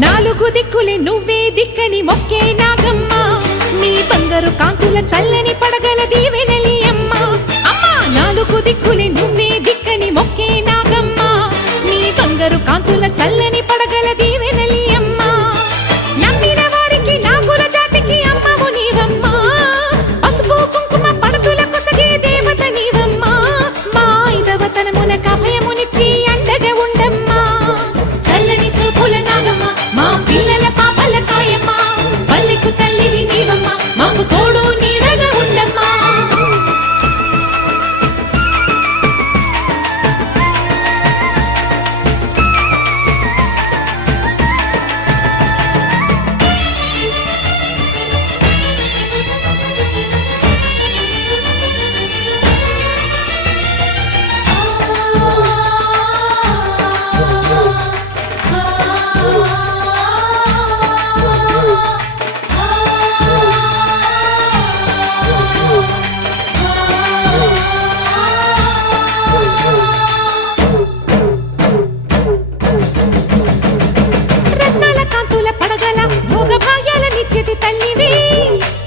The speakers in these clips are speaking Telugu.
నాలుగు దిక్కులే నువ్వే దిక్కని మొక్కే నాగమ్మ నీ బంగారు కాంతుల చల్లని పడగల దీవెనలి అమ్మ అమ్మా నాలుగు దిక్కులే నువ్వే దిక్కని మొక్కే నాగమ్మ నీ బంగారు కాంతుల చల్లని పడగల దీవెనలి అమ్మ నమ్మిన వారికి నాగుల జాతికి అమ్మవు నీవమ్మ పసుపు కుంకుమ పడతుల కొసగే దేవత నీవమ్మ మా ఐదవతనమున కభయమునిచ్చి అండగా ఉండమ్మా చల్లని చూపుల నాగమ్మ మా పిల్లల పాపల కాయమ్మ పల్లెకు తల్లివి నీవమ్మ మాకు తోడు నీడగా ఉండమ్మా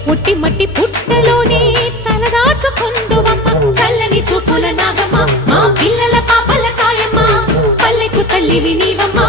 పుట్టి మట్టి పుట్టలోనే తలదాచుకుందువమ్మ చల్లని చూపుల నాగమ్మ మా పిల్లల పాపల కాయమ్మ పల్లెకు తల్లివి నీవమ్మ